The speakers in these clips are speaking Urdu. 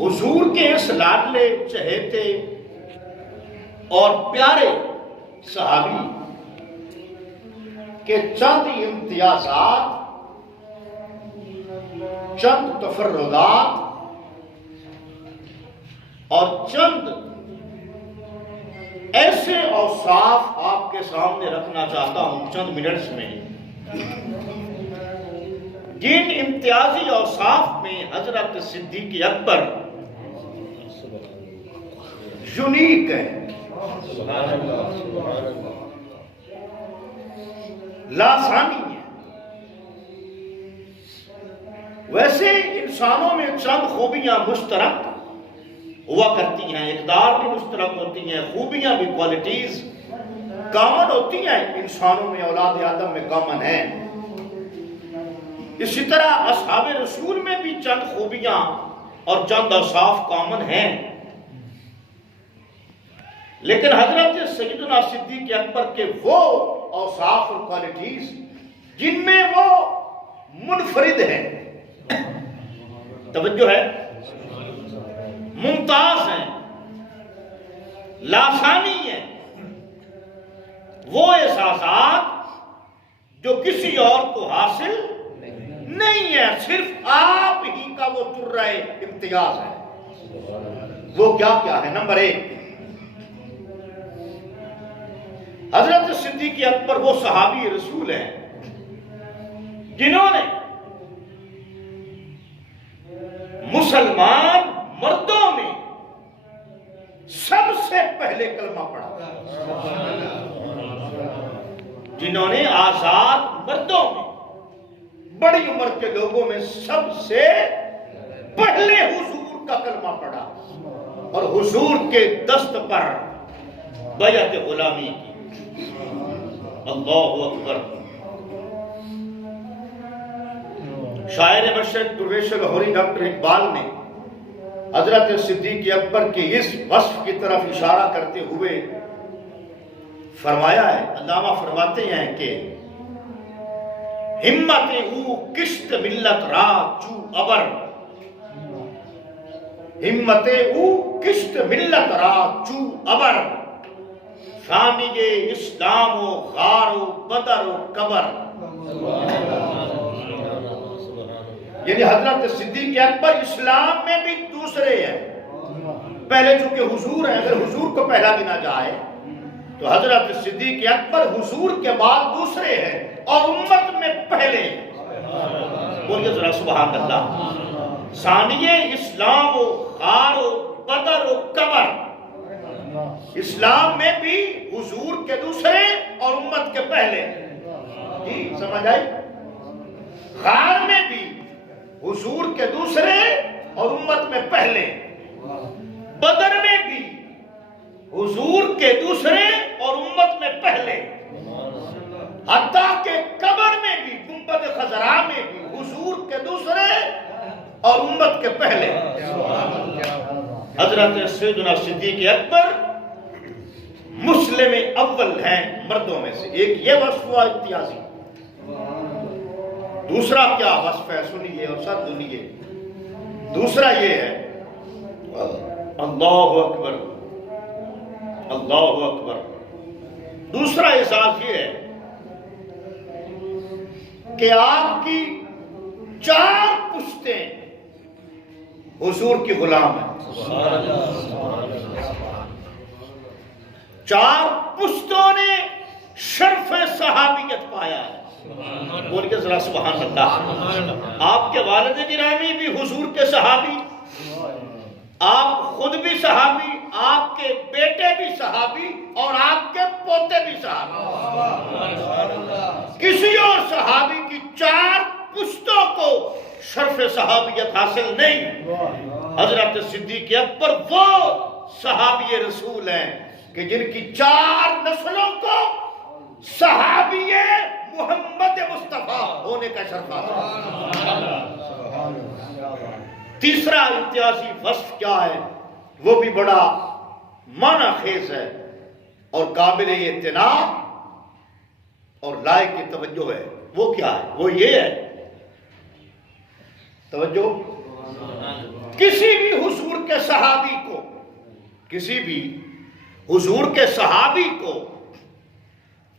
حضور کے اس لاڈلے چہیتے اور پیارے صحابی کے چند امتیازات، چند تفردات اور چند ایسے اوصاف آپ کے سامنے رکھنا چاہتا ہوں چند منٹس میں، جن امتیازی اوصاف میں حضرت صدیق اکبر یونیک ہے، لاسانی ہے۔ ویسے انسانوں میں چند خوبیاں مشترک ہوا کرتی ہیں، اقدار بھی مشترک ہوتی ہیں، خوبیاں بھی، کوالٹیز کامن ہوتی ہیں، انسانوں میں، اولاد آدم میں کامن ہیں۔ اسی طرح اصحاب رسول میں بھی چند خوبیاں اور چند اوصاف کامن ہیں، لیکن حضرت سیدنا صدیق اکبر کے وہ اوصاف اور کوالٹیز جن میں وہ منفرد ہیں، توجہ ہے، ممتاز ہیں، لاسانی ہیں، وہ احساسات جو کسی اور کو حاصل نہیں ہے، صرف آپ ہی کا وہ ترہ امتیاز ہے۔ وہ کیا کیا ہے؟ نمبر 1، حضرت صدیق اکبر وہ صحابی رسول ہیں جنہوں نے مسلمان مردوں میں سب سے پہلے کلمہ پڑھا، جنہوں نے آزاد مردوں میں، بڑی عمر کے لوگوں میں سب سے پہلے حضور کا کلمہ پڑھا اور حضور کے دست پر بیعت غلامی کی۔ اللہ اکبر۔ شاعر مشرق درویش لاہوری ڈاکٹر اقبال نے حضرت صدیق اکبر کے اس وصف کی طرف اشارہ کرتے ہوئے فرمایا ہے، علامہ فرماتے ہیں کہ ہمت او کشت ملت را چو ابر، ہمت او کشت ملت را چو ابر، شامی اسلام و غار و بدر و قبر۔ یعنی حضرت صدیق اکبر اسلام میں بھی دوسرے ہیں، پہلے چونکہ حضور ہیں، اگر حضور کو پہلا گنا جائے تو حضرت صدیق اکبر حضور کے بعد دوسرے ہیں اور امت میں پہلے ہیں۔ بولیے ذرا سبحان اللہ۔ ثانیہ اسلام و غار و بدر و قبر، اسلام میں بھی حضور کے دوسرے اور امت کے پہلے، جی سمجھ آئی؟ غار میں بھی حضور کے دوسرے اور امت میں پہلے، بدر میں بھی حضور کے دوسرے اور امت میں پہلے، حتیٰ کہ قبر میں بھی، گنبد خضرا میں بھی حضور کے دوسرے اور امت کے پہلے۔ حضرت سیدنا صدیق اکبر مسلم اول ہیں مردوں میں سے، ایک یہ وصف ہوا امتیازی۔ دوسرا کیا وصف ہے؟ سنیے اور سب سنیے۔ دوسرا یہ ہے، اللہ اکبر، اللہ اکبر۔ دوسرا احساس یہ ہے کہ آپ کی 4 پشتیں حضور کی غلام ہیں، 4 پشتوں نے شرف صحابیت پایا ہے۔ بولیے ذرا سبحان اللہ۔ آپ کے والد گرامی بھی حضور کے صحابی، آپ خود بھی صحابی، آپ کے بیٹے بھی صحابی اور آپ کے پوتے بھی صحابی۔ کسی اور صحابی کی 4 پشتوں کو شرف صحابیت حاصل نہیں۔ حضرت صدیق اکبر وہ صحابی رسول ہیں کہ جن کی 4 نسلوں کو صحابی محمد مصطفیٰ ہونے کا شرف حاصل۔ تیسرا امتیازی وصف کیا ہے؟ وہ بھی بڑا معنی خیز ہے اور قابل اعتناء اور لائق توجہ ہے۔ وہ کیا ہے؟ وہ یہ ہے، توجہ، کسی بھی حضور کے صحابی کو، کسی بھی حضور کے صحابی کو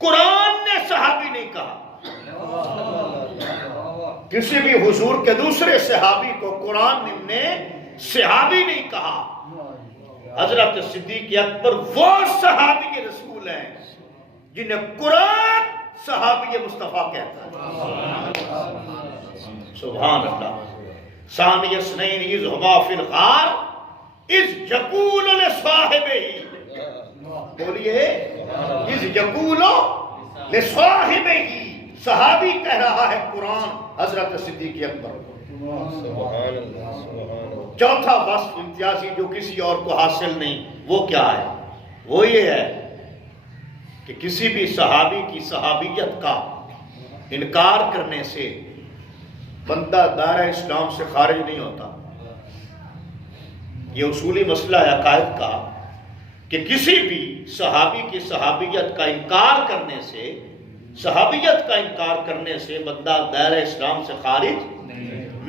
قرآن نے صحابی نہیں کہا، کسی بھی حضور کے دوسرے صحابی کو قرآن نے صحابی نہیں کہا۔ حضرت صدیق اکبر وہ صحابی رسول ہیں جنہیں قرآن صحابی مصطفیٰ کہتا ہے۔ سبحان اللہ۔ ثانی اثنین اذ ہما فی الغار اذ یقول لصاحبہ، بولیے اذ یقول لصاحبہ، صحابی کہہ رہا ہے قرآن حضرت صدیق اکبر کو۔ چوتھا وصف امتیازی جو کسی اور کو حاصل نہیں، وہ کیا ہے؟ وہ یہ ہے کہ کسی بھی صحابی کی صحابیت کا انکار کرنے سے بندہ دائرہ اسلام سے خارج نہیں ہوتا۔ یہ اصولی مسئلہ ہے عقائد کا کہ کسی بھی صحابی کی صحابیت کا انکار کرنے سے، صحابیت کا انکار کرنے سے بندہ دائرہ اسلام سے خارج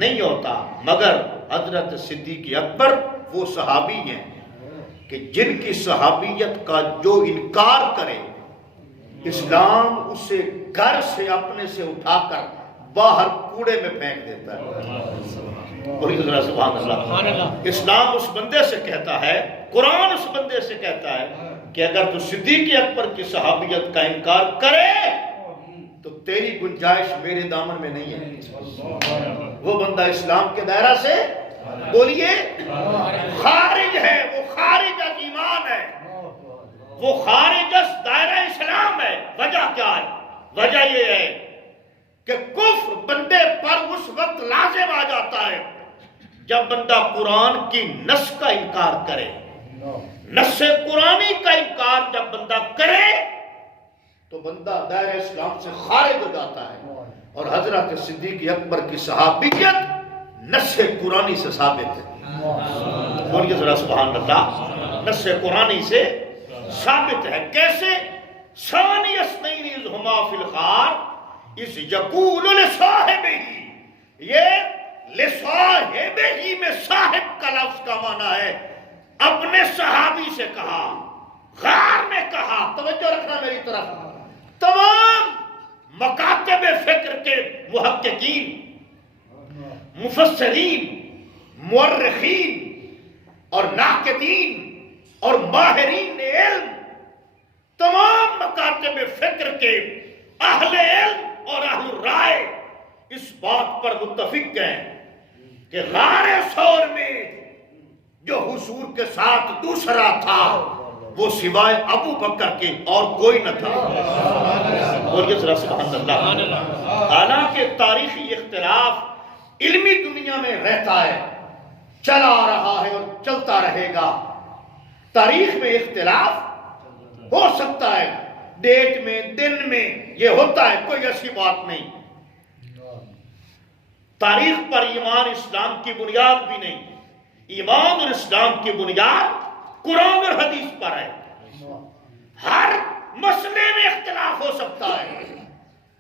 نہیں ہوتا، مگر حضرت صدیق اکبر وہ صحابی ہیں کہ جن کی صحابیت کا جو انکار کرے اسلام اسے گھر سے اپنے سے اٹھا کر باہر کوڑے میں پھینک دیتا ہے۔ بولیے ذرا سبحان اللہ۔ اسلام اس بندے سے کہتا ہے، قرآن اس بندے سے کہتا ہے کہ اگر تو صدیق اکبر کی صحابیت کا انکار کرے تو تیری گنجائش میرے دامن میں نہیں ہے، وہ بندہ اسلام کے دائرہ سے، بولیے، خارج ہے، وہ خارج از ایمان ہے، وہ خارج از دائرہ اسلام ہے۔ وجہ کیا ہے؟ وجہ یہ ہے کہ کفر بندے پر اس وقت لازم آ جاتا ہے جب بندہ قرآن کی نص کا انکار کرے۔ نص قرآنی کا انکار جب بندہ کرے تو بندہ دائرہ اسلام سے خارج ہو جاتا ہے، اور حضرت صدیق اکبر کی صحابیت نص قرآنی سے ثابت ہے۔ بولیے ذرا سبحان اللہ۔ نص قرآنی سے ثابت ہے۔ کیسے؟ ثانی اثنین اذ ہما فی الغار اذ یقول لصاحبہ، یہ لصاحبہ میں صاحب کا لفظ کا معنی ہے اپنے صحابی سے کہا، غار میں کہا۔ توجہ رکھنا میری طرف۔ تمام مکاتب فکر کے محققین، مفسرین، مورخین اور ناقدین اور ماہرین علم، تمام مکاتب فکر کے اہل علم اور اہل رائے اس بات پر متفق ہیں کہ غار ثور میں جو حضور کے ساتھ دوسرا تھا وہ سوائے ابو بکر کے اور کوئی نہ تھا۔ بولیے ذرا سبحان اللہ۔ حالانکہ تاریخی اختلاف علمی دنیا میں رہتا ہے، چلا آ رہا ہے اور چلتا رہے گا۔ تاریخ میں اختلاف ہو سکتا ہے، ڈیٹ میں، دن میں، یہ ہوتا ہے، کوئی ایسی بات نہیں۔ تاریخ پر ایمان اسلام کی بنیاد بھی نہیں، ایمان اور اسلام کی بنیاد قرآن اور حدیث پر ہے۔ ہر مسئلے میں اختلاف ہو سکتا ہے،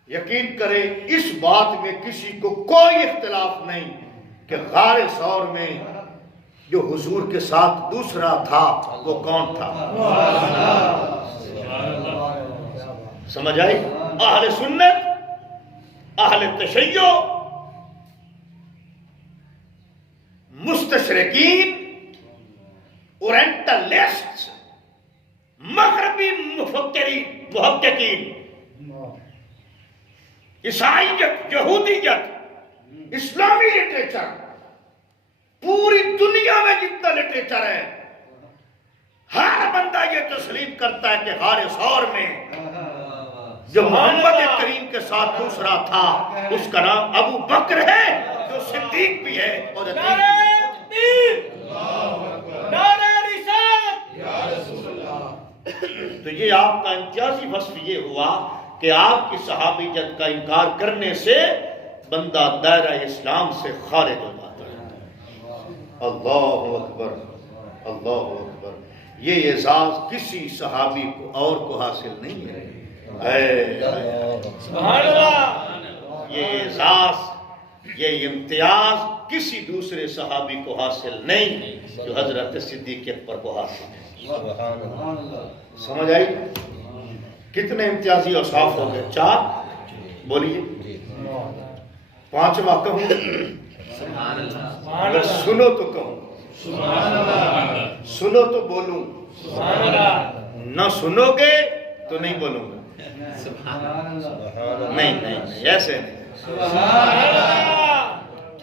یقین کریں اس بات میں کسی کو کوئی اختلاف نہیں کہ غار ثور میں جو حضور کے ساتھ دوسرا تھا وہ کون تھا۔ سمجھ آئی؟ اہل سنت، اہل تشیع، مستشرقین، اورینٹلسٹ، مغربی محققین، عیسائیت، یہودیت، اسلامی لٹریچر، پوری دنیا میں جتنا لٹریچر ہے، ہر بندہ یہ تسلیم کرتا ہے کہ غار ثور میں جو محمد کریم کے ساتھ دوسرا تھا اس کا نام ابو بکر ہے، جو صدیق بھی ہے اور تو یہ آپ کا امتیازی وصف یہ ہوا کہ آپ کی صحابیت کا انکار کرنے سے بندہ دائرہ اسلام سے خارج ہو جاتا ہے۔ اللہ اکبر، اللہ اکبر۔ یہ اعزاز کسی صحابی کو اور کو حاصل نہیں ہے۔ سبحان اللہ۔ یہ یہ امتیاز کسی دوسرے صحابی کو حاصل نہیں جو حضرت صدیق اکبر کو حاصل ہے۔ سمجھ آئی؟ کتنے امتیازی اوصاف ہو گئے؟ 4 بولیے۔ 5واں کہوں؟ اگر سنو تو کہوں، سنو تو بولوں، نہ سنو گے تو نہیں بولوں گا۔ نہیں نہیں ایسے نہیں۔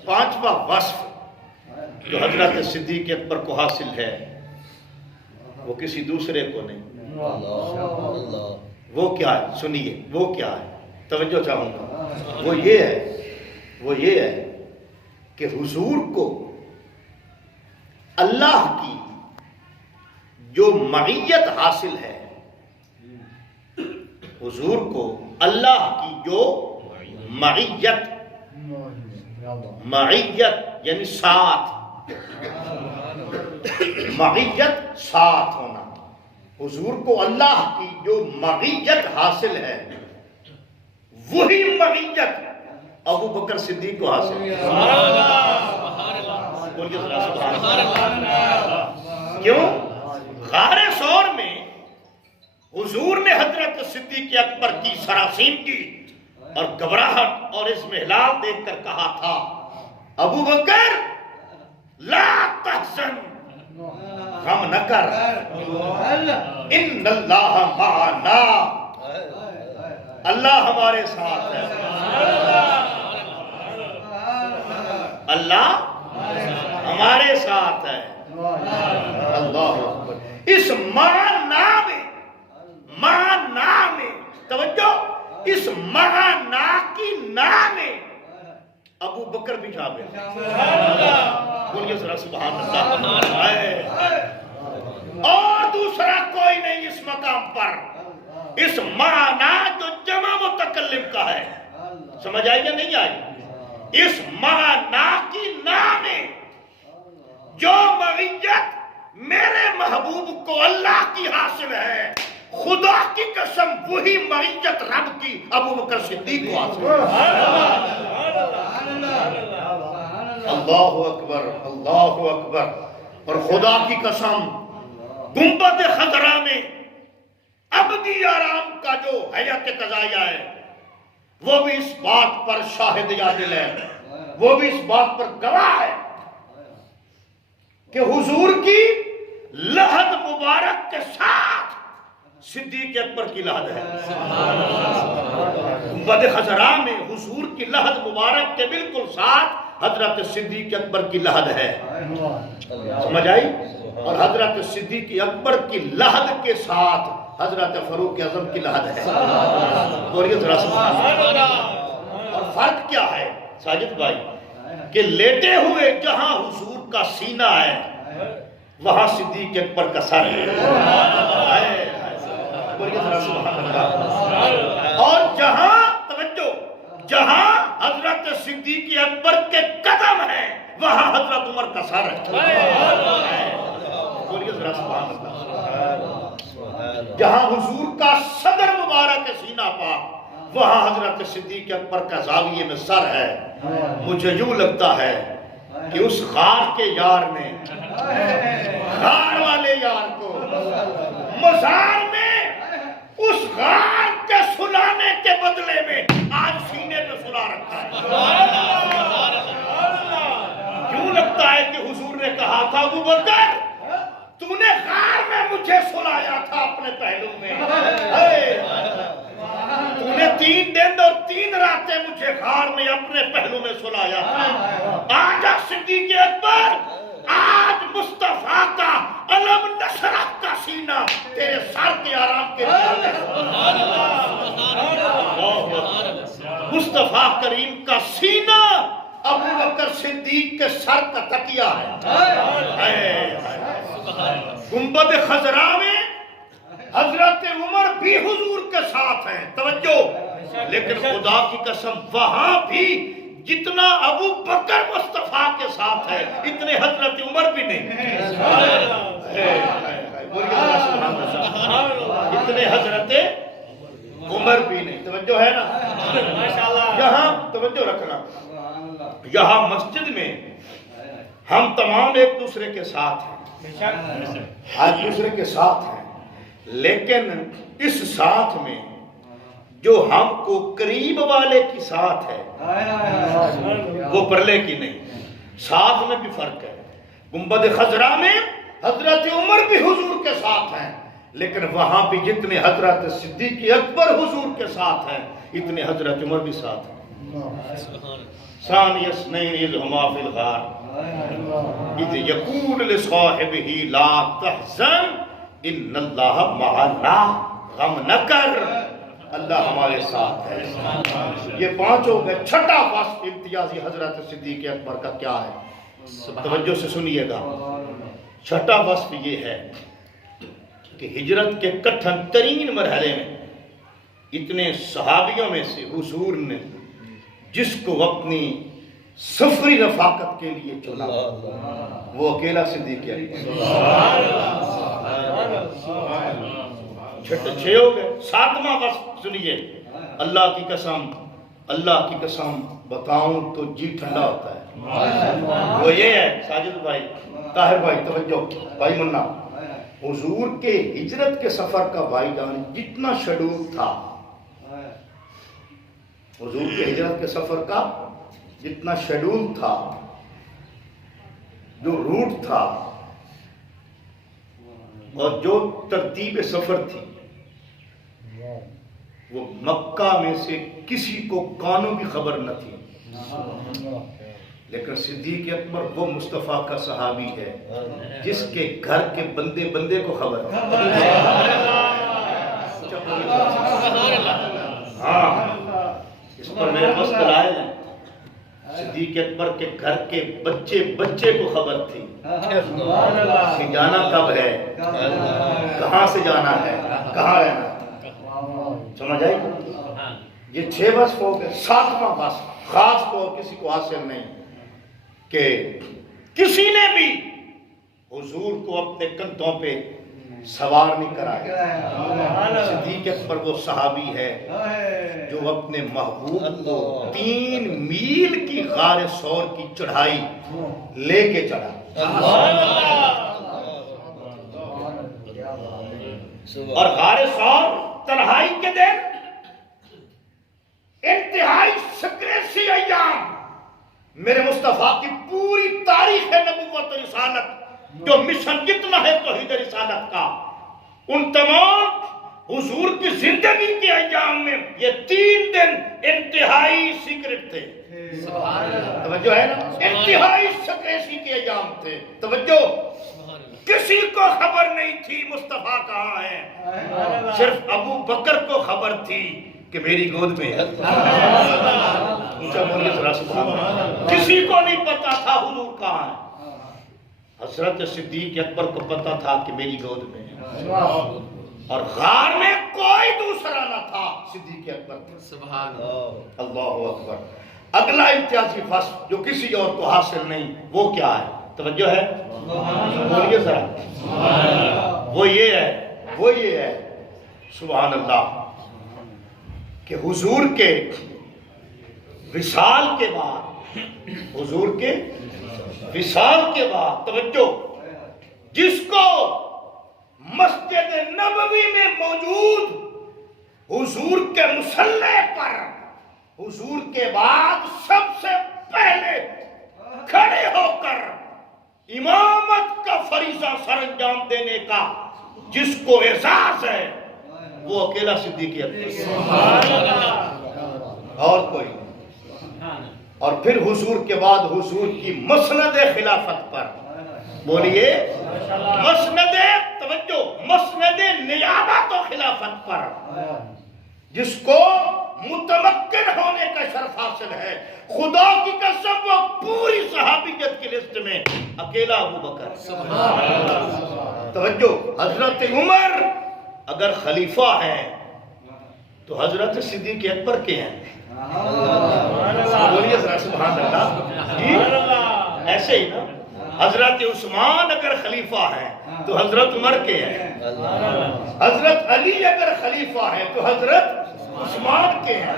5واں وصف جو حضرت صدیق اکبر کو حاصل ہے وہ کسی دوسرے کو نہیں۔ وہ کیا ہے؟ سنیے، وہ کیا ہے؟ توجہ چاہوں گا۔ وہ یہ ہے کہ حضور کو اللہ کی جو معیت حاصل ہے، حضور کو اللہ کی جو معیت یعنی ساتھ، معیت ساتھ ہونا، حضور کو اللہ کی جو معیت حاصل ہے وہی معیت ابو بکر صدیق کو حاصل ہے۔ کیوں؟ غار ثور میں حضور نے حضرت صدیق اکبر کی سراسیم کی اور گھبراہٹ اور اس محلال دیکھ کر کہا تھا، ابو بکر لا تحزن، غم نہ کر، ان اللہ معنا، اللہ ہمارے ساتھ ہے، اللہ ہمارے ساتھ ہے۔ اللہ اکبر۔ اس معنا میں توجہ، اس معنا کی نا میں ابو بکر بھی شامل ہے۔ بولیے ذرا سبحان اللہ۔ اور دوسرا کوئی نہیں اس مقام پر، اس معنا جو جمع متکلم کا ہے۔ سمجھ آئی یا نہیں آئی؟ اس معنا کی نا میں جو معیت میرے محبوب کو اللہ کی حاصل ہے، خدا کی قسم وہی معیت رب کی ابو بکر صدیق کو حاصل ہے۔ اللہ اکبر، اللہ اکبر۔ اور خدا کی قسم گنبد خضرا میں ابدی آرام کا جو حیات قضائیہ ہے وہ بھی اس بات پر شاہد عادل ہے، وہ بھی اس بات پر گواہ ہے کہ حضور کی لحد مبارک کے ساتھ صدیق اکبر کی لحد ہے۔ گنبد خضرا میں حضور کی لحد مبارک کے بالکل ساتھ حضرت صدیق اکبر کی لحد ہے۔ سمجھ آئی؟ اور حضرت صدیق اکبر کی لحد کے ساتھ حضرت فاروق اعظم کی لحد ہے۔ بولیے ذرا سبحان اللہ۔ اور فرق کیا ہے ساجد بھائی؟ کہ لیٹے ہوئے جہاں حضور کا سینہ ہے وہاں صدیق اکبر کا سر ہے۔ بولیے ذرا سبحان اللہ۔ اور جہاں توجہ، جہاں حضرت صدیق اکبر کے قدم ہیں وہاں حضرت عمر کا سر ہے۔ بولیے ذرا سبحان اللہ۔ جہاں حضور کا صدر مبارک سینہ پاک وہاں حضرت صدیق اکبر کا زاویے میں سر ہے۔ مجھے یوں لگتا ہے کہ اس غار کے یار نے غار والے یار کو مزار میں اس غار کے سلانے کے بدلے میں آج سینے پہ سلا رکھا ہے۔ کیوں لگتا ہے کہ حضور نے کہا تھا ابو بکر تو نے غار میں مجھے سلایا تھا اپنے پہلو میں، تو نے 3 دن اور 3 راتیں مجھے غار میں اپنے پہلو میں سلایا تھا۔ آج صدیق اکبر، آج مصطفیٰ کا علم نصرت کا سینہ تیرے سر کے آرام کے لیے، مصطفیٰ کریم کا سینہ ابو بکر صدیق کے سر کا تکیہ ہے۔ گنبد خضرا میں حضرت عمر بھی حضور کے ساتھ ہیں، توجہ، لیکن خدا کی قسم وہاں بھی جتنا ابو بکر مصطفیٰ کے ساتھ ہے اتنے حضرت عمر بھی نہیں، اتنے حضرت عمر بھی نہیں، توجہ ہے نا؟ یہاں توجہ رکھنا، یہاں مسجد میں ہم تمام ایک دوسرے کے ساتھ ہیں، ایک دوسرے کے ساتھ ہیں، لیکن اس ساتھ میں جو ہم کو قریب والے کی ساتھ ہے وہ پرلے کی نہیں، ساتھ میں بھی فرق ہے۔ گنبد خضرا میں حضرت عمر بھی حضور کے ساتھ ہیں، لیکن وہاں بھی جتنے حضرت صدیق اکبر حضور کے ساتھ ہیں اتنے حضرت عمر بھی ساتھ ہیں۔ ثانی اثنین اذ ہما فی الغار اذ یقول لصاحبہ لا تحزن ان اللہ معنا، غم نہ کر، اللہ ہمارے ساتھ ہے۔ یہ پانچوں میں چھٹا وصف امتیازی حضرت صدیق اکبر کا کیا ہے؟ توجہ سے سنیے گا۔ چھٹا وصف یہ ہے کہ ہجرت کے کٹھن ترین مرحلے میں اتنے صحابیوں میں سے حضور نے جس کو اپنی سفری رفاقت کے لیے چنا وہ اکیلا صدیق اکبر۔ چھٹے چھ ہو گئے، ساتواں وصف سنیے۔ اللہ کی قسم، اللہ کی قسم بتاؤں تو جی ٹھنڈا ہوتا ہے، وہ یہ ہے ساجد بھائی، طاہر بھائی توجہ، بھائی منا، حضور کے ہجرت کے سفر کا بھائی جان جتنا شیڈول تھا، حضور کے ہجرت کے سفر کا جتنا شیڈول تھا، جو روٹ تھا اور جو ترتیب سفر تھی، وہ مکہ میں سے کسی کو کانوں کی خبر نہ تھی، لیکن صدیق اکبر وہ مصطفیٰ کا صحابی ہے جس کے گھر کے بندے بندے کو خبر ہے۔ ہاں، اس پر میرے پاس دلائل ہیں۔ صدیق اکبر کے گھر کے بچے بچے کو خبر تھی کہ جانا کب ہے، کہاں سے جانا ہے، کہاں رہنا ہے۔ سمجھ آئی؟ یہ 6 وصف ہو گئے۔ 7واں وصف خاص طور کسی کو حاصل نہیں کہ کسی نے بھی حضور کو اپنے کندھوں پہ سوار نہیں کرایا۔ صدیق اکبر وہ صحابی ہے جو اپنے محبوب کو 3 میل کی غار ثور کی چڑھائی لے کے چڑھا، اور غار ثور تنہائی کے دن انتہائی سکریسی ایام، میرے مصطفیٰ کی پوری تاریخ نبوت و رسالت جو مشن کتنا ہے توحید رسالت کا، ان تمام حضور کی زندگی کے ایام میں یہ 3 دن انتہائی سیکرٹ تھے۔ توجہ ہے نا، انتہائی سکریسی کے ایام تھے۔ توجہ، کسی کو خبر نہیں تھی مصطفیٰ کہاں ہے، صرف ابو بکر کو خبر تھی کہ میری گود میں ہے۔ کسی کو نہیں پتا تھا حضور کہاں ہے، حضرت صدیق اکبر کو پتا تھا کہ میری گود میں ہے، اور غار میں کوئی دوسرا نہ تھا، صدیق اکبر تھا۔ سبحان اللہ اکبر۔ اگلا امتیازی وصف جو کسی اور کو حاصل نہیں وہ کیا ہے؟ توجہ ہے، بولیے ذرا۔ وہ یہ ہے سبحان اللہ کہ حضور کے وصال کے بعد، حضور کے وصال کے بعد، توجہ، جس کو مسجد نبوی میں موجود حضور کے مصلی پر حضور کے بعد سب سے پہلے کھڑے ہو کر امامت کا فریضہ سر انجام دینے کا جس کو احساس ہے وہ اکیلا صدیق اکبر، اور کوئی نہیں۔ اور پھر حضور کے بعد حضور کی مسند خلافت پر، بولیے مسند، توجہ، مسند نیابت و خلافت پر، جس کو متمکن ہونے کا شرف حاصل ہے، خدا کی قسم وہ پوری صحابیت کی لسٹ میں اکیلا ابو بکر۔ توجہ، حضرت عمر اگر خلیفہ ہیں تو حضرت صدیق اکبر کے ہیں، بولیے ذرا سبحان اللہ جی، ایسے ہی نا، حضرت عثمان اگر خلیفہ ہیں تو حضرت عمر کے ہیں، حضرت علی اگر خلیفہ ہیں تو حضرت عثمان کے ہیں۔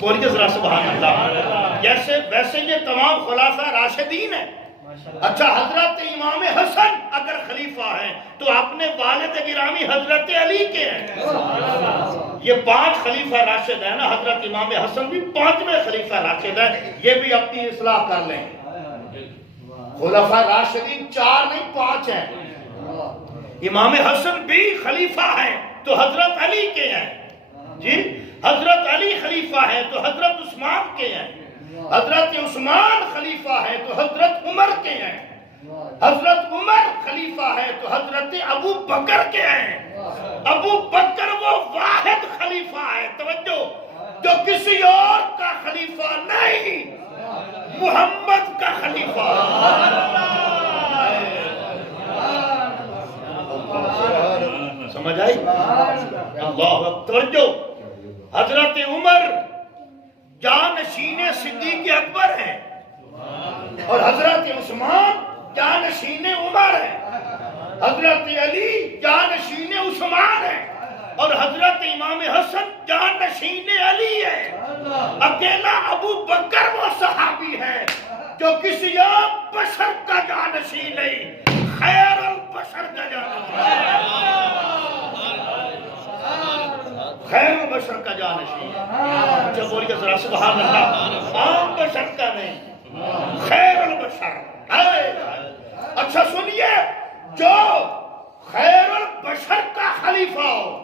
بولیے ذرا سبحان اللہ. جیسے ویسے یہ تمام خلفاء راشدین ہیں. اچھا حضرت امام حسن اگر خلیفہ ہیں تو اپنے والد گرامی حضرت علی کے ہیں. یہ 5 خلیفہ راشد ہیں نا. حضرت امام حسن بھی 5ویں خلیفہ راشد ہیں. یہ بھی اپنی اصلاح کر لیں. خلفاء راشدین 4 نہیں 5 ہیں. امام حسن بھی خلیفہ ہیں تو حضرت علی کے ہیں. جی حضرت علی خلیفہ ہے تو حضرت عثمان کے ہیں. حضرت عثمان خلیفہ ہے تو حضرت عمر کے ہیں. حضرت عمر خلیفہ ہے تو حضرت ابو بکر کے ہیں. ابو بکر وہ واحد خلیفہ ہے توجہ جو کسی اور کا خلیفہ نہیں, محمد کا خلیفہ. سمجھ آئی؟ اللہ توجہ. حضرت عمر جانشین صدیق اکبر ہیں اور حضرت عثمان جانشین عمر ہیں. حضرت علی جانشین عثمان ہیں اور حضرت امام حسن جانشین علی ہے. اکیلا ابو بکر وہ صحابی ہے جو کسی اور بشر کا جانشین نہیں, خیر البشر کا جانشین, خیر البشر کا جانشین. اچھا بولیے ذرا سبحان اللہ. عام بشر کا نہیں, خیر البشر. اچھا سنیے, جو خیر البشر کا خلیفہ ہو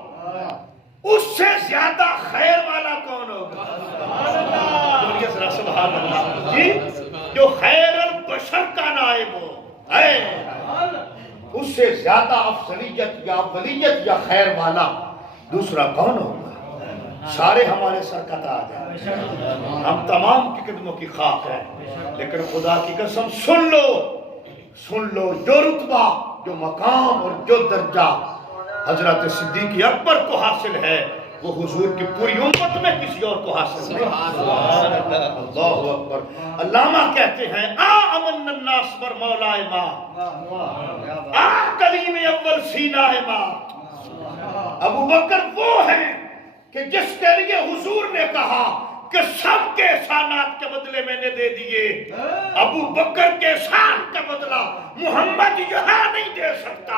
اس سے زیادہ خیر والا کون ہوگا؟ بولیے ذرا سبحان اللہ. جی جو خیر البشر کا نائب ہو اس سے زیادہ افضلیت یا اولیت یا خیر والا دوسرا کون ہوگا؟ سارے ہمارے سر کا تاج ہیں, ہم تمام کی قدموں کی خاک ہیں, لیکن خدا کی قسم سن لو جو رتبہ, جو مقام اور جو درجہ حضرت صدیق اکبر کو حاصل ہے وہ حضور کی پوری امت میں کسی اور کو حاصل نہیں. اللہ اکبر. علامہ کہتے ہیں آ امن الناس بر مولا ما, آ کلیم اول سینہ ما. ابو بکر وہ ہیں کہ جس کے لیے حضور نے کہا کہ سب کے احسانات کے بدلے میں نے دے دیے, ابو بکر کے احسان کا بدلہ محمد یہاں نہیں دے سکتا,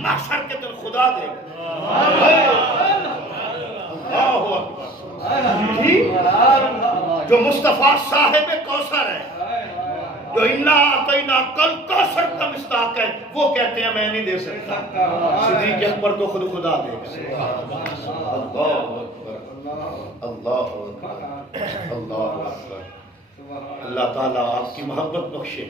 محشر کے دن خدا دے گا. اللہ اکبر. جو مصطفیٰ صاحب کوثر ہے, جو انا اعطینا کل کوثر کا مصداق ہے, وہ کہتے ہیں میں نہیں دے سکتا. صدیق اکبر کو خود خدا دے گا. اللہ اکبر, اللہ اکبر, اللہ اکبر. اللہ تعالیٰ آپ کی محبت بخشے.